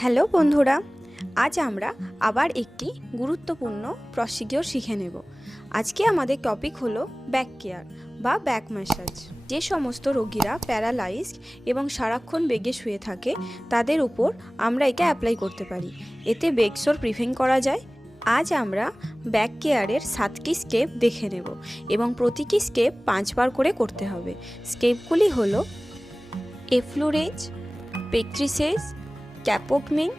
হ্যালো বন্ধুরা, আজ আমরা আবার একটি গুরুত্বপূর্ণ প্রসিডিওর শিখে নেব। আজকে আমাদের টপিক হলো ব্যাক কেয়ার বা ব্যাক ম্যাসাজ। যে সমস্ত রোগীরা প্যারালাইজড এবং সারাক্ষণ বেগে শুয়ে থাকে তাদের উপর আমরা এটা অ্যাপ্লাই করতে পারি। এতে বেকসোর প্রিভেন্ট করা যায়। আজ আমরা ব্যাক কেয়ারের 7টি স্টেপ দেখে নেব এবং প্রতিটি স্টেপ 5 বার করে করতে হবে। স্টেপগুলি হলো এফ্লুরেজ, পেট্রিসেস, ক্যাপোকমিং,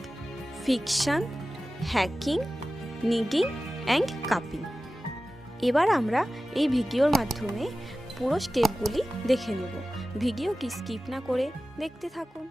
friction, hacking, kneading and cupping. এবার আমরা এই ভিডিওর মাধ্যমে পুরো স্টেপগুলি দেখে নেব। ভিডিওটি স্কিপ না করে দেখতে থাকুন।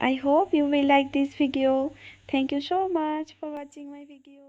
I hope you will like this video. Thank you so much for watching my video.